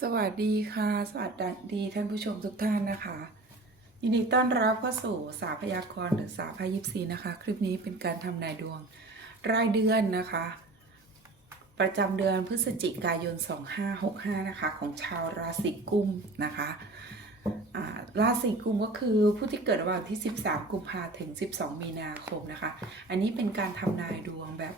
สวัสดีค่ะ สวัสดีท่านผู้ชมทุกท่านนะคะ ยินดีต้อนรับเข้าสู่สาพยากรณ์หรือสาพายิปซีนะคะ คลิปนี้เป็นการทำนายดวงรายเดือนนะคะ ประจำเดือนพฤศจิกายน 2565 นะคะ ของชาวราศีกุมนะคะราศีกุมก็คือผู้ที่เกิดระหว่างที่ 13 กุมภาถึง 12 มีนาคมนะคะ อันนี้เป็นการทำนายดวงแบบ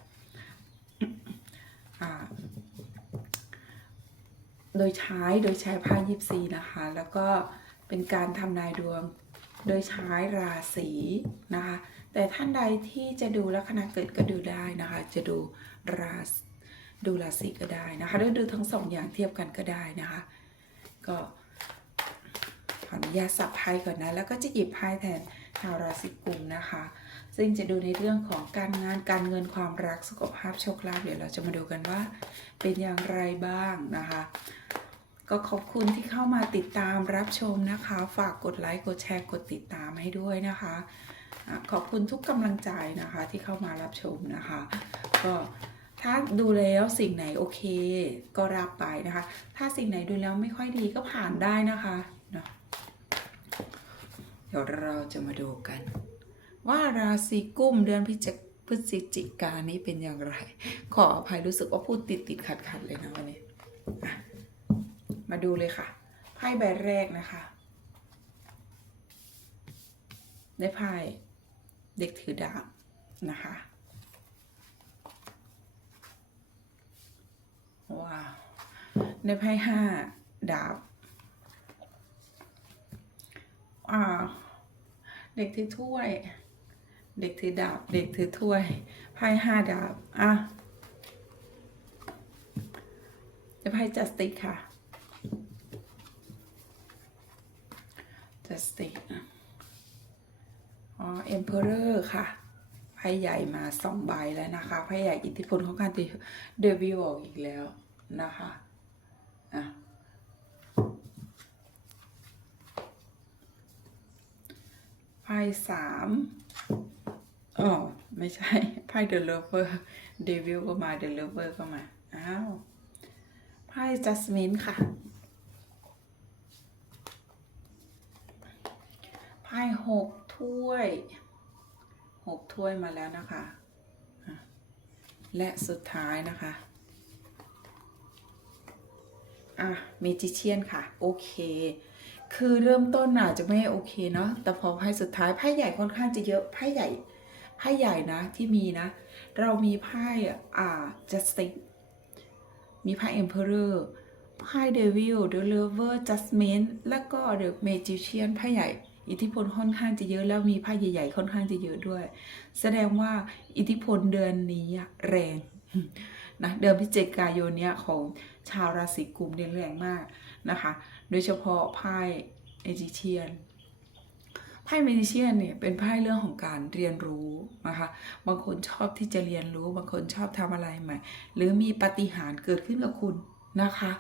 โดยใช้โดยใช้ไพ่ยิปซีนะคะ แล้วก็เป็นการทำนายดวงโดยใช้ราศีนะคะ แต่ท่านใดที่จะดูลัคนาเกิดก็ดูได้นะคะ จะดูราศดูราศีก็ได้นะคะหรือดูทั้งสองอย่างเทียบกันก็ได้นะคะ ก็ขออนุญาตสับไพ่ก่อนนะ แล้วก็จะหยิบไพ่แทนชาวราศีกุมนะคะ ซึ่งจะดูในเรื่องของการงานการเงินความรักสุขภาพโชคลาภเดี๋ยวเราจะมาดูกันว่า เป็นอย่างไรบ้างนะคะ ก็ขอบคุณที่เข้ามาติดตามรับชมนะคะ ฝากกดไลค์กดแชร์กดติดตามให้ด้วยนะคะขอบคุณทุกกำลังใจนะคะที่เข้ามารับชมนะคะ ก็ถ้าดูแล้วสิ่งไหนโอเค ก็รับไปนะคะ ถ้าสิ่งไหนดูแล้วไม่ค่อยดีก็ผ่านได้นะคะเนาะเดี๋ยวเราจะมาดูกัน ว่าราศีกุมเดือนพิจิก พฤศจิกานี้เป็นอย่างไร ขออภัยรู้สึกว่าพูดติดติดขัดขัดเลยนะวันนี้ มาดูเลยค่ะ ไพ่ใบแรกนะคะได้ไพ่เด็กถือดาบนะคะว้าวได้ไพ่ห้าดาบอ่าเด็กถือถ้วย เด็กถือดาบ เด็กถือถ้วยไพ่ห้าดาบ อะจะไพ่จัสติกค่ะจัสติกอ๋อเอ็มเพอเรอร์ค่ะไพ่ใหญ่มาสองใบแล้วนะคะไพ่ใหญ่อิทธิพลของการตีเดวิลออกอีกแล้วนะคะอะไพ่สาม อ๋อไม่ใช่ ไพ่เดอะเลเวอร์เดวิลก็มาเดอะเลเวอร์ก็มา อ้าว ไพ่จัสมินค่ะ ไพ่หกถ้วยหกถ้วยมาแล้วนะคะ และสุดท้ายนะคะ อะเมจิเชียนค่ะ โอเคคือเริ่มต้นอาจจะไม่โอเคเนาะ แต่พอไพ่สุดท้ายไพ่ใหญ่ค่อนข้างจะเยอะไพ่ใหญ่ ไพ่ใหญ่นะที่มีนะ เรามีไพ่อ่า justice มีไพ่ emperor ไพ่เดวิล the lover judgment แล้วก็ the magician ไพ่ใหญ่ อิทธิพลค่อนข้างจะเยอะแล้วมีไพ่ใหญ่ๆ ค่อนข้างจะเยอะด้วย แสดงว่าอิทธิพลเดือนนี้แรงนะเดือนพฤศจิกายนเนี้ยของชาวราศีกุมเนี่ยแรงมากนะคะ โดยเฉพาะไพ่เอจิเชียน ไพ่เมดิเชียนเนี่ยเป็นไพ่เรื่องของการเรียนรู้นะคะ บางคนชอบที่จะเรียนรู้ บางคนชอบทำอะไรใหม่ หรือมีปาฏิหารย์เกิดขึ้นกับคุณนะคะ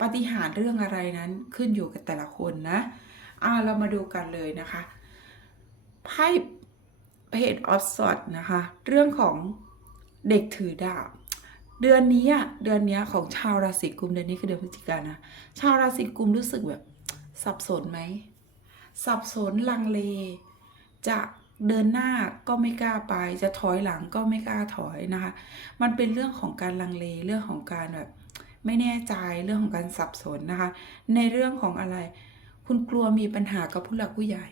ปาฏิหารย์เรื่องอะไรนั้นขึ้นอยู่กับแต่ละคนนะ อ่าเรามาดูกันเลยนะคะ ไพ่เพจออฟสอดนะคะ เรื่องของเด็กถือดาบเดือนนี้อะเดือนนี้ของชาวราศีกุมเดือนนี้คือเดือนพฤศจิกายนนะ ชาวราศีกุมรู้สึกแบบสับสนไหม สับสนลังเล จะเดินหน้าก็ไม่กล้าไป จะถอยหลังก็ไม่กล้าถอยนะคะ มันเป็นเรื่องของการลังเลเรื่องของการแบบไม่แน่ใจเรื่องของการสับสนนะคะ ในเรื่องของอะไร คุณกลัวมีปัญหากับผู้หลักผู้ใหญ่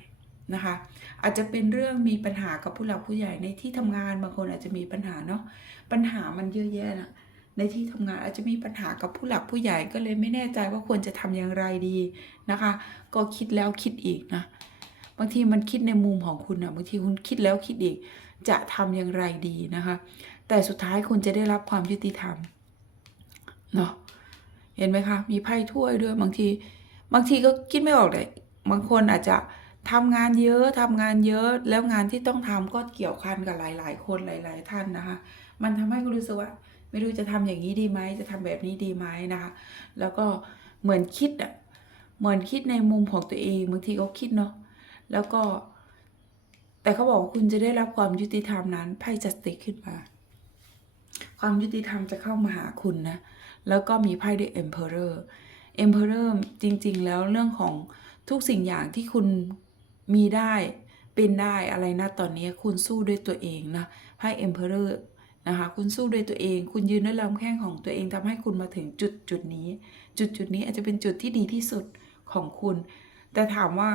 นะคะ อาจจะเป็นเรื่องมีปัญหากับผู้หลักผู้ใหญ่ในที่ทำงานบางคนอาจจะมีปัญหาเนาะปัญหามันเยอะแยะนะ ในที่ทำงานอาจจะมีปัญหากับผู้หลักผู้ใหญ่ก็เลยไม่แน่ใจว่าควรจะทำอย่างไรดีนะคะ ก็คิดแล้วคิดอีกนะบางทีมันคิดในมุมของคุณนะบางทีคุณคิดแล้วคิดอีก จะทำอย่างไรดีนะคะ แต่สุดท้ายคุณจะได้รับความยุติธรรมเนาะเห็นไหมคะ มีไพ่ถ้วยด้วยบางที บางทีก็คิดไม่ออกเลยบางคนอาจจะทำงานเยอะทำงานเยอะแล้วงานที่ต้องทำก็เกี่ยวพันกับหลาย ๆ คนหลาย ๆ ท่านนะคะ มันทำให้คุณรู้สึกว่า ไม่รู้จะทำอย่างนี้ดีไหมจะทำแบบนี้ดีไหมนะคะ แล้วก็เหมือนคิดอะเหมือนคิดในมุมของตัวเองบางทีก็คิดเนาะแล้วก็ แต่เขาบอกว่าคุณจะได้รับความยุติธรรมนั้นไพ่จัสติกขึ้นมา ความยุติธรรมจะเข้ามาหาคุณนะ แล้วก็มีไพ่ด้วย emperor Emperor จริง ๆ แล้วเรื่องของทุกสิ่งอย่างที่คุณมีได้เป็นได้อะไรนะตอนนี้คุณสู้ด้วยตัวเองนะไพ่ Emperor นะคะ คุณสู้ด้วยตัวเอง คุณยืนด้วยลำแข้งของตัวเองทำให้คุณมาถึงจุดจุดนี้ จุดจุดนี้อาจจะเป็นจุดที่ดีที่สุดของคุณ แต่ถามว่า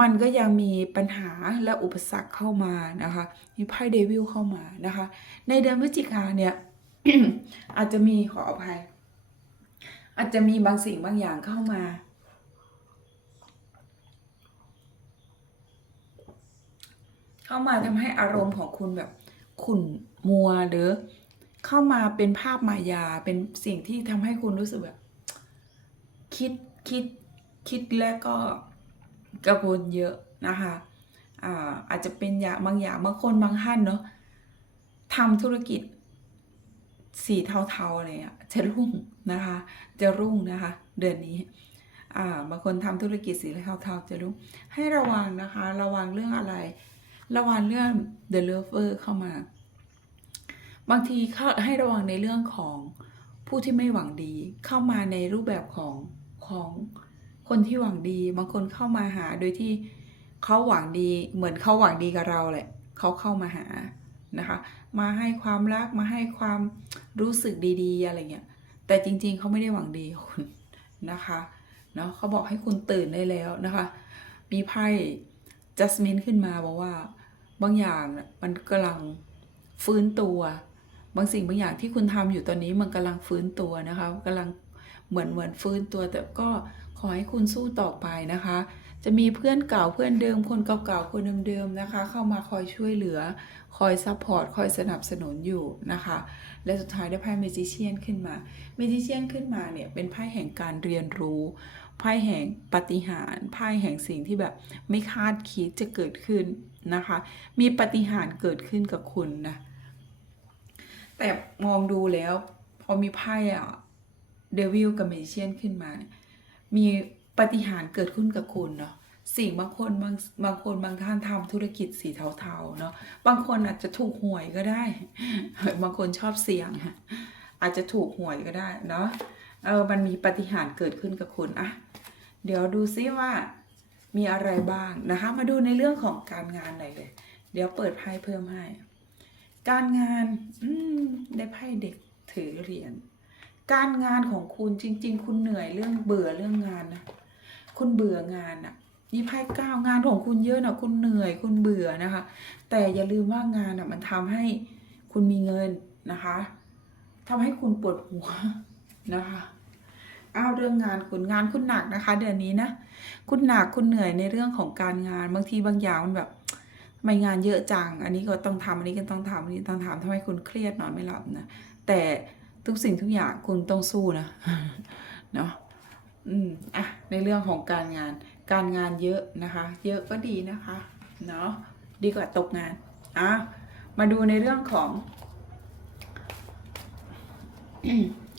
มันก็ยังมีปัญหาและอุปสรรคเข้ามานะคะ มีไพ่เดวิลเข้ามานะคะ ในเดือนพฤศจิกาเนี่ย อาจจะมีขออภัย อาจจะมีบางสิ่งบางอย่างเข้ามา เข้ามาทำให้อารมณ์ของคุณแบบ ขุ่นมัวหรือเข้ามาเป็นภาพมายาเป็นสิ่งที่ทำให้คุณรู้สึกแบบคิดคิดคิดแล้วก็กังวลเยอะนะคะอาอาจจะเป็นอย่างบางอย่างบางคนบางท่านเนาะทำธุรกิจสีเทาๆอะไรอะจะรุ่งนะคะ จะรุ่งนะคะ เดือนนี้บางคนทำธุรกิจสีเทาๆจะรุ่งให้ระวังนะคะ ระวังเรื่องอะไร ระวังเรื่อง the lover เข้ามา บางทีให้ระวังในเรื่องของผู้ที่ไม่หวังดี เข้ามาในรูปแบบของของคนที่หวังดี บางคนเข้ามาหาโดยที่เขาหวังดี เหมือนเขาหวังดีกับเราแหละเขาเข้ามาหานะคะ มาให้ความรักมาให้ความรู้สึกดีๆอะไรเงี้ยแต่จริงๆเขาไม่ได้หวังดีคุณนะคะเนาะเขาบอกให้คุณตื่นได้แล้วนะคะ มีไพ่ Jasmine ขึ้นมาบอกว่า บางอย่างมันกำลังฟื้นตัว บางสิ่งบางอย่างที่คุณทำอยู่ตอนนี้มันกำลังฟื้นตัวนะคะกำลังเหมือนเหมือนฟื้นตัวแต่ก็ขอให้คุณสู้ต่อไปนะคะ จะมีเพื่อนเก่าเพื่อนเดิมคนเก่าๆคนเดิมๆนะคะ เข้ามาคอยช่วยเหลือ คอยซัพพอร์ตคอยสนับสนุนอยู่นะคะ และสุดท้ายได้ไพ่เมจิเชียนขึ้นมาเมจิเชียนขึ้นมาเนี่ยเป็นไพ่แห่งการเรียนรู้ ไพ่แห่งปฏิหารไพ่แห่งสิ่งที่แบบไม่คาดคิดจะเกิดขึ้นนะคะ มีปฏิหารเกิดขึ้นกับคุณนะ แต่มองดูแล้วพอมีไพ่อะเดวิลกับเมจิเชียนขึ้นมา มีปฏิหารเกิดขึ้นกับคุณเนาะสิ่งบางคนบางบางคนบางท่านทำธุรกิจสีเทาๆเนาะบางคนอาจจะถูกหวยก็ได้ บางคนชอบเสี่ยงอาจจะถูกหวยก็ได้เนาะเออมันมีปฏิหารเกิดขึ้นกับคุณอะ เดี๋ยวดูซิว่ามีอะไรบ้างนะคะ มาดูในเรื่องของการงานหน่อยเลย เดี๋ยวเปิดไพ่เพิ่มให้ การงาน อืมได้ไพ่เด็กถือเหรียญการงานของคุณจริง ๆ คุณเหนื่อยเรื่องเบื่อเรื่องงานนะคุณเบื่องานอะนี่ไพ่เก้างานของคุณเยอะนะคุณเหนื่อยคุณเบื่อนะคะ แต่อย่าลืมว่างานอะมันทำให้คุณมีเงินนะคะทำให้คุณปวดหัวนะคะ อ้าวเรื่องงานคุณงานคุณหนักนะคะ เดือนนี้นะคุณหนักคุณเหนื่อยในเรื่องของการงานบางทีบางอย่างมันแบบทำไม่งานเยอะจัง อันนี้ก็ต้องทำอันนี้ก็ต้องทำอันนี้ต้องทำทำให้คุณเครียดนอนไม่หลับนะแต่ทุกสิ่งทุกอย่างคุณต้องสู้นะเนาะอืมอะในเรื่องของการงานการงานเยอะนะคะ เยอะก็ดีนะคะเนาะดีกว่าตกงานอะมาดูในเรื่องของ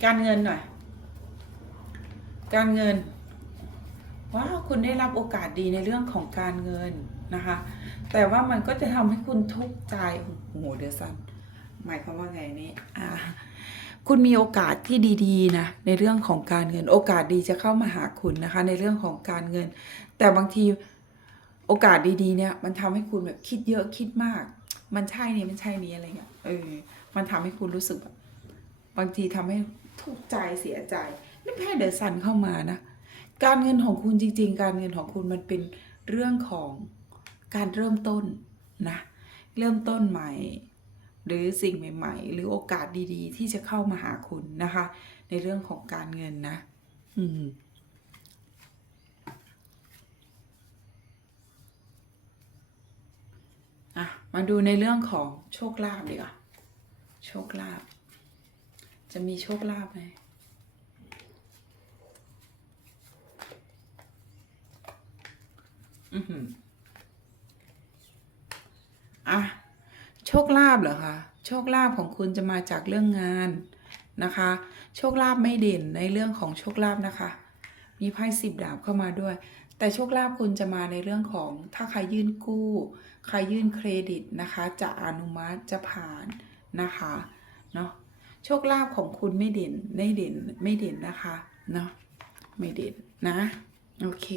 การเงินหน่อย การเงินว้าวคุณได้รับโอกาสดีในเรื่องของการเงินนะคะ แต่ว่ามันก็จะทำให้คุณทุกข์ใจโอ้โหเดือดสันหมายความว่าไงนี่อ่าคุณมีโอกาสที่ดีๆนะในเรื่องของการเงิน โอกาสดีจะเข้ามาหาคุณนะคะ ในเรื่องของการเงิน แต่บางทีโอกาสดีๆ เนี่ยมันทำให้คุณแบบคิดเยอะคิดมาก มันใช่นี่มันใช่นี้อะไรเงี้ยเออมันทำให้คุณรู้สึกแบบบางทีทำให้ทุกข์ใจเสียใจ นี่แค่เดอะซันเข้ามานะ การเงินของคุณจริง ๆ การเงินของคุณมันเป็นเรื่องของการเริ่มต้นนะ เริ่มต้นใหม่ หรือสิ่งใหม่ ๆ หรือโอกาสดีๆ ที่จะเข้ามาหาคุณนะคะ ในเรื่องของการเงินนะ อืมอะมาดูในเรื่องของโชคลาภดีกว่าโชคลาภจะมีโชคลาภไหม อืมอะโชคลาภเหรอคะโชคลาภของคุณจะมาจากเรื่องงานนะคะ โชคลาภไม่เด่นในเรื่องของโชคลาภนะคะ มีไพ่สิบดาบเข้ามาด้วย แต่โชคลาภคุณจะมาในเรื่องของถ้าใครยื่นกู้ ใครยื่นเครดิตนะคะ จะอนุมัติจะผ่านนะคะเนาะโชคลาภของคุณไม่เด่นไม่เด่นไม่เด่นนะคะเนาะไม่เด่นนะ โอเค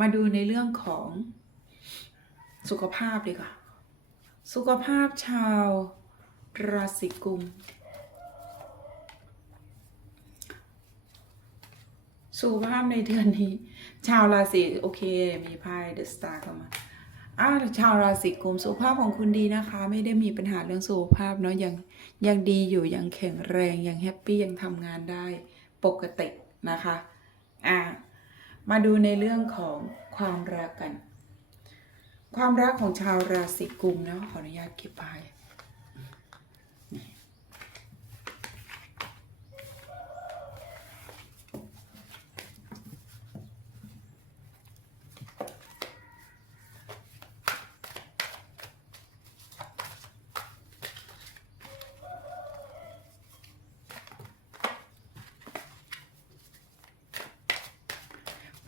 มาดูในเรื่องของสุขภาพดีกว่า สุขภาพชาวราศีกุม สุขภาพในเดือนนี้ ชาวราศีโอเค มีไพ่เดอะสตาร์เข้ามาอ่าชาวราศีกุมสุขภาพของคุณดีนะคะ ไม่ได้มีปัญหาเรื่องสุขภาพเนาะยังยังดีอยู่ยังแข็งแรงยังแฮปปี้ยังทำงานได้ ปกตินะคะอ่ามาดูในเรื่องของความรักกัน ความรักของชาวราศีกุมนะขออนุญาตเก็บไป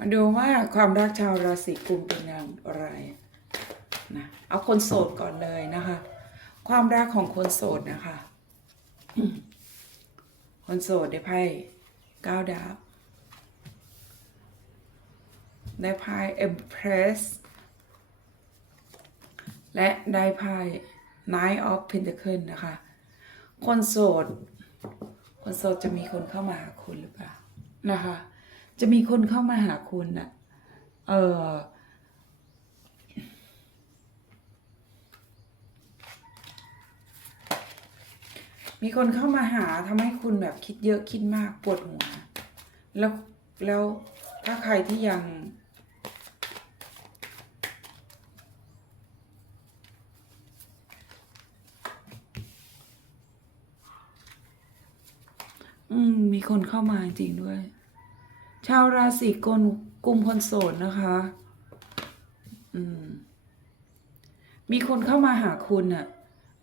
มาดูว่าความรักชาวราศีกุมเป็นอย่างไรนะเอาคนโสดก่อนเลยนะคะ ความรักของคนโสดนะคะ คนโสดได้ไพ่เก้าดาบได้ไพ่ Empress และได้ไพ่ Knight of Pentacles นะคะ คนโสด คนโสดจะมีคนเข้ามาหาคุณหรือเปล่านะคะ จะมีคนเข้ามาหาคุณน่ะเออมีคนเข้ามาหาทำให้คุณแบบคิดเยอะคิดมากปวดหัว แล้วแล้วถ้าใครที่ยัง อืม มีคนเข้ามาจริงด้วย ชาวราศีกลกลุ่มคนโสดนะคะอืมมีคนเข้ามาหาคุณน่ะ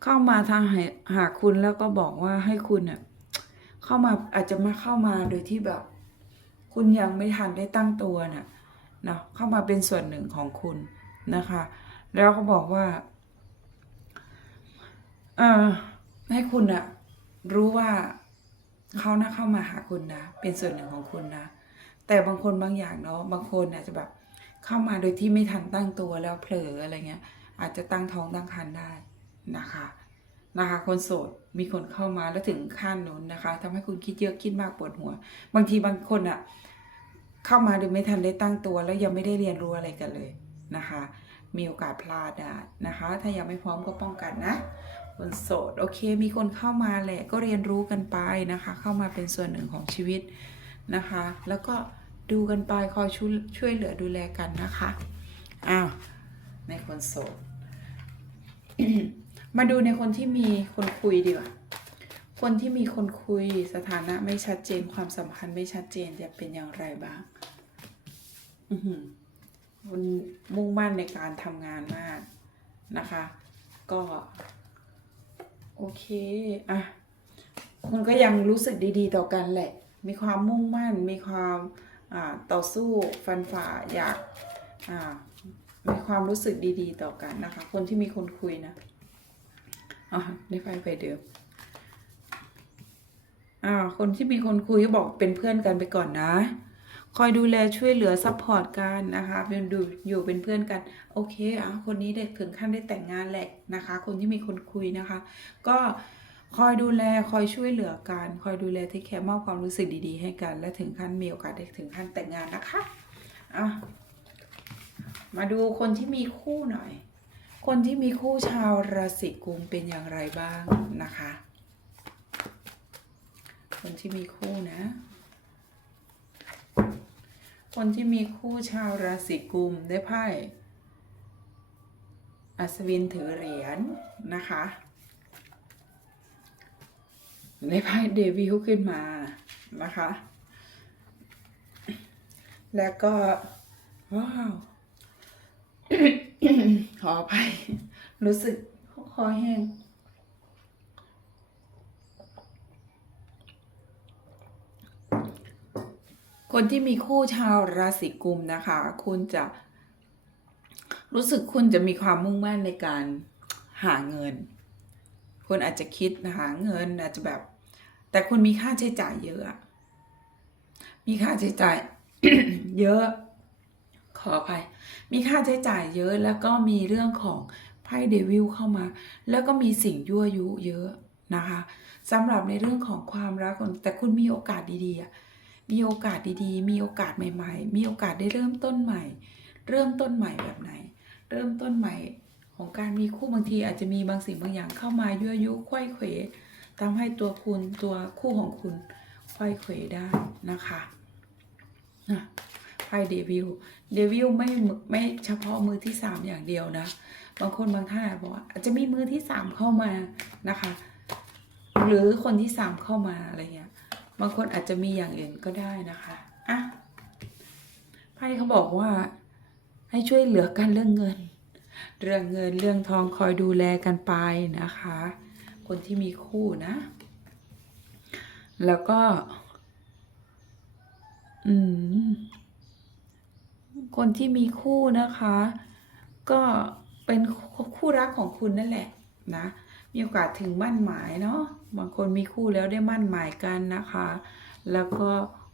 เข้ามาทางหาหาคุณแล้วก็บอกว่าให้คุณน่ะเข้ามาอาจจะมาเข้ามาโดยที่แบบ คุณยังไม่ทันได้ตั้งตัวน่ะเนาะเข้ามาเป็นส่วนหนึ่งของคุณนะคะ แล้วก็บอกว่าเออให้คุณน่ะรู้ว่าเขานะเข้ามาหาคุณนะ เป็นส่วนหนึ่งของคุณนะ แต่บางคนบางอย่างเนาะบางคนอาจจะแบบเข้ามาโดยที่ไม่ทันตั้งตัวแล้วเผลออะไรเงี้ย อาจจะตั้งท้องตั้งครรภ์ได้นะคะนะคะคนโสดมีคนเข้ามาแล้วถึงขั้นนู้นนะคะทำให้คุณคิดเยอะคิดมากปวดหัว บางทีบางคนอะเข้ามาโดยไม่ทันได้ตั้งตัวแล้วยังไม่ได้เรียนรู้อะไรกันเลยนะคะ มีโอกาสพลาดได้นะคะ ถ้ายังไม่พร้อมก็ป้องกันนะคนโสดโอเค มีคนเข้ามาแหละก็เรียนรู้กันไปนะคะ เข้ามาเป็นส่วนหนึ่งของชีวิตนะคะ แล้วก็ ดูกันไปคอยช่วยช่วยเหลือดูแลกันนะคะอ้าวในคนโสดมาดูในคนที่มีคนคุยดีกว่า คนที่มีคนคุยสถานะไม่ชัดเจนความสัมพันธ์ไม่ชัดเจนจะเป็นอย่างไรบ้างอือหือคุณมุ่งมั่นในการทำงานมากนะคะ ก็ โอเค อะคุณก็ยังรู้สึกดี ๆ ต่อกันแหละ มีความมุ่งมั่น มีความ ต่อสู้ฟันฝ่าอยากมีความรู้สึกดีๆ ต่อกันนะคะ คนที่มีคนคุยนะอ่าได้ไฟไปเดิมอ่าคนที่มีคนคุยก็บอกเป็นเพื่อนกันไปก่อนนะ คอยดูแลช่วยเหลือซัพพอร์ตกันนะคะเป็นดูอยู่เป็นเพื่อนกัน โอเคอะคนนี้เด็กถึงขั้นได้แต่งงานแหละนะคะ คนที่มีคนคุยนะคะ ก็ คอยดูแลคอยช่วยเหลือกันคอยดูแลที่แคร์มอบความรู้สึกดีๆ ให้กัน และถึงขั้นมีโอกาสได้ถึงขั้นแต่งงานนะคะอะมาดูคนที่มีคู่หน่อย คนที่มีคู่ชาวราศีกุมเป็นอย่างไรบ้างนะคะ คนที่มีคู่นะ คนที่มีคู่ชาวราศีกุมได้ไพ่อัศวินถือเหรียญนะคะ ได้ไพ่เดวิลขึ้นมานะคะ แล้วก็ ว้าว ขออภัยรู้สึกคอแห้งคนที่มีคู่ชาวราศีกุมนะคะ คุณจะรู้สึกคุณจะมีความมุ่งมั่นในการหาเงิน คุณอาจจะคิดหาเงินอาจจะแบบ แต่คุณมีค่าใช้จ่ายเยอะ มีค่าใช้จ่าย เยอะ ขออภัย มีค่าใช้จ่ายเยอะ แล้วก็มีเรื่องของไพ่เดวิลเข้ามา แล้วก็มีสิ่งยั่วยุเยอะนะคะสำหรับในเรื่องของความรักของแต่คุณมีโอกาสดีๆ มีโอกาสดีๆ มีโอกาสใหม่ ๆ มีโอกาสได้เริ่มต้นใหม่ เริ่มต้นใหม่แบบไหน เริ่มต้นใหม่ ของการมีคู่บางทีอาจจะมีบางสิ่งบางอย่างเข้ามายั่วยุไขว้เขวทำให้ตัวคุณตัวคู่ของคุณไขว้เขวได้นะคะนะไพ่เดวิลเดวิลไม่ไม่เฉพาะมือที่สามอย่างเดียวนะ บางคนบางท่านบอกอาจจะมีมือที่สามเข้ามานะคะ หรือคนที่สามเข้ามาอะไรเงี้ย บางคนอาจจะมีอย่างอื่นก็ได้นะคะอะไพ่เขาบอกว่าให้ช่วยเหลือกันเรื่องเงิน เรื่องเงินเรื่องทองคอยดูแลกันไปนะคะ คนที่มีคู่นะ แล้วก็ อืม คนที่มีคู่นะคะ ก็เป็นคู่รักของคุณนั่นแหละนะ มีโอกาสถึงมั่นหมายเนาะ บางคนมีคู่แล้วได้มั่นหมายกันนะคะ แล้วก็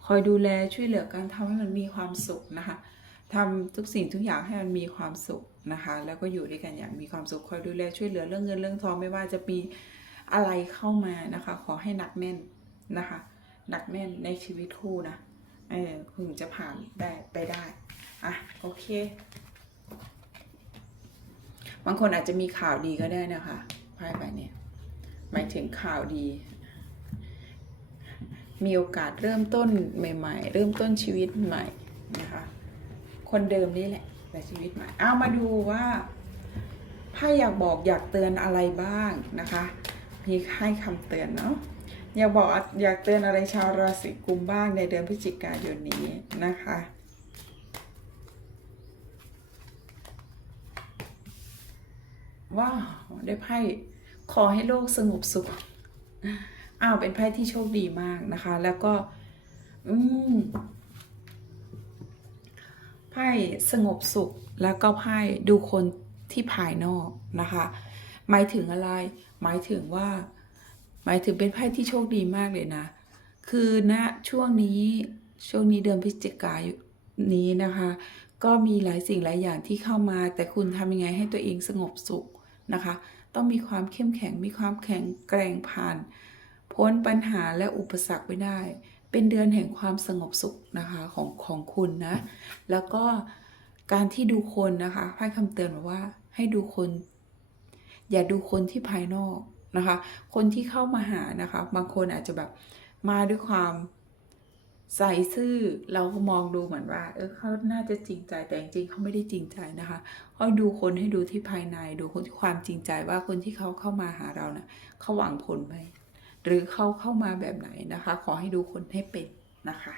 คอยดูแลช่วยเหลือกันทำให้มันมีความสุขนะคะทำทุกสิ่งทุกอย่างให้มันมีความสุข นะคะ แล้วก็อยู่ด้วยกันอย่างมีความสุขคอยดูแลช่วยเหลือเรื่องเงินเรื่องทองไม่ว่าจะมีอะไรเข้ามานะคะ ขอให้หนักแน่นนะคะ หนักแน่นในชีวิตคู่นะเออถึงจะผ่านได้ไปได้อะโอเค บางคนอาจจะมีข่าวดีก็ได้นะคะไพ่ใบเนี่ยหมายถึงข่าวดี มีโอกาสเริ่มต้นใหม่ ๆ เริ่มต้นชีวิตใหม่นะคะ คนเดิมนี่แหละ แต่ชีวิตใหม่เอามาดูว่าไพ่อยากบอกอยากเตือนอะไรบ้างนะคะมีให้คำเตือนเนาะอยากบอกอยากเตือนอะไรชาวราศีกุมบ้างในเดือนพฤศจิกายนนี้นะคะว้าวได้ไพ่ขอให้โลกสงบสุขอ้าวเป็นไพ่ที่โชคดีมากนะคะ แล้วก็ อืม ไพ่สงบสุขแล้วก็ไพ่ดูคนที่ภายนอกนะคะ หมายถึงอะไร หมายถึงว่า หมายถึงเป็นไพ่ที่โชคดีมากเลยนะ คือณช่วงนี้ช่วงนี้เดือนพฤศจิกายนนี้นะคะ ก็มีหลายสิ่งหลายอย่างที่เข้ามา แต่คุณทำยังไงให้ตัวเองสงบสุขนะคะ ต้องมีความเข้มแข็งมีความแข็งแกร่งผ่าน พ้นปัญหาและอุปสรรคไปได้ เป็นเดือนแห่งความสงบสุขนะคะของของคุณนะ แล้วก็การที่ดูคนนะคะไพ่คำเตือนบอกว่าให้ดูคน อย่าดูคนที่ภายนอกนะคะ คนที่เข้ามาหานะคะ บางคนอาจจะแบบมาด้วยความใส่ซื่อเราก็มองดูเหมือนว่า เออเขาน่าจะจริงใจแต่จริงๆเขาไม่ได้จริงใจนะคะเขาดูคนให้ดูที่ภายใน ดูคนที่ความจริงใจว่าคนที่เขาเข้ามาหาเราเนะ่ะเขาหวังผลไหม หรือเขาเข้ามาแบบไหนนะคะ ขอให้ดูคนให้เป็นนะคะ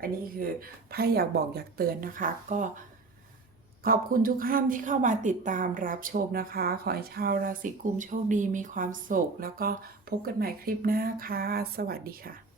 อันนี้คือไพ่อยากบอกอยากเตือนนะคะ ก็ขอบคุณทุกท่านที่เข้ามาติดตามรับชมนะคะ ขอให้ชาวราศีกุมโชคดีมีความสุข แล้วก็พบกันใหม่คลิปหน้าค่ะ สวัสดีค่ะ